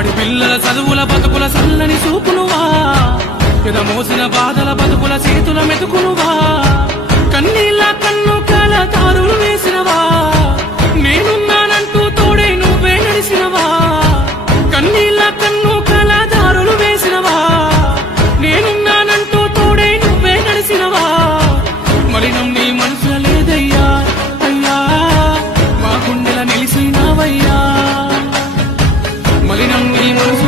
బడి పిల్లల చదువుల బతుకుల చల్లని చూపునువా పెద మోసిన బాధల బతుకుల చేతుల మెతుకునువా కన్నీళ్ళ కన్ను కాల తారులు వేసినవా నేనున్నానంటూ తోడే నువ్వే నడిసినవా కన్నీళ్ళ కన్ను కాల దారులు వేసినవా నేనున్నానంటూ తోడే నువ్వే నడిసినవా మలినం నీ మనసుల లేదయ్యా అయ్యా మా గుండెల నిలిసినవయ్యా మలినం నీ మనసు